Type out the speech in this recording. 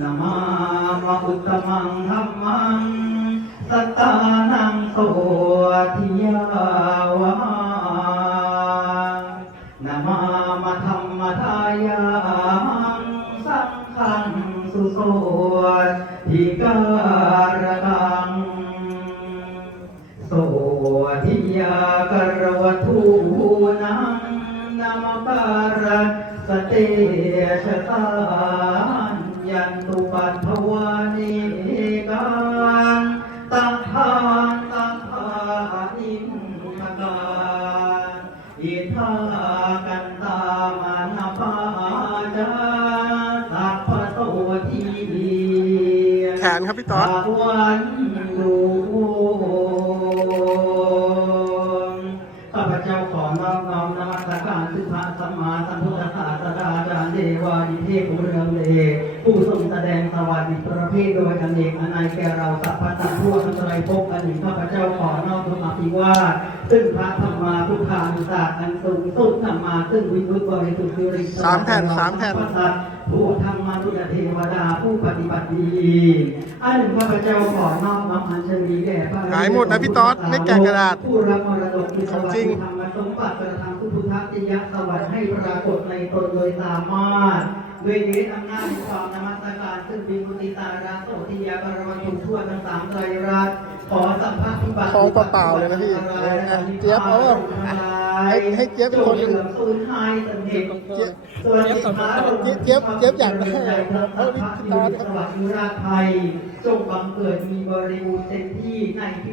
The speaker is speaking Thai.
นมามะอุตมังธัมมังสัตตานังโสทิยาวานมามะธรรมทายาหังสังฆังสุโสทิการกังโสทิยากรวทูนังนามการสเตชะตาน ยันตุปัทวานิการตังทานตังทานิมการอิทากันตามานาปาจาสัพพะโสทีแขนครับพี่ต๊อดวันดูข้าพเจ้าขอน้อมน้อมนมัสการถึงพระสัมมาสัมพุทธ วาดิเทพผู้เรืองเลผู้ทรงแสดงสวัสดิประเภทโดยอเนกอนัยแก่เราสัพพะสัทั่วทั้งไตรภพอันหนึ่งข้าพเจ้าขอน้อมทุกอภิวาทซึ่งพระธรรมาพุทธานุสาสอันสูงสุดธรรมาซึ่งวิมุตติบริสุทธิ์สิริสามแผ่นสามแผ่นผู้ธรรมานุยเทวดาผู้ปฏิบัติดีอันหนึ่งข้าพเจ้าขอนอมน้อมอัญชลีแด่พระหายหมดนะพี่ต๊อดไม่แกะกระดาษผู้รับมรดกที่ของจ ริงธรรมสมบัติประทานผู้พุทธติยสวัสดิ์ให้ปรากฏในตนโดยสามารถด้วยฤทธิ์อำนาจแห่งความนมัสการซึ่งเป็นมุติตาราโสติยากรวจุทั่วทั้งสามไตรรัตน์ขอสัมภาษณ์พิบัติท้องเปล่าๆเลยนะพี่เอออะเจี๊ยบเอาเปล่าให้ให้เจี๊ยบเป็นคนจงเหลือมสูญหายสนิทเจี๊ยบส่วนสินค้าเจี๊ยบเจี๊ยบอยากได้พระพระพิรุณสวัสดิ์ยุราชไทยจงบังเกิดมีบริบูรณ์เต็มที่ใน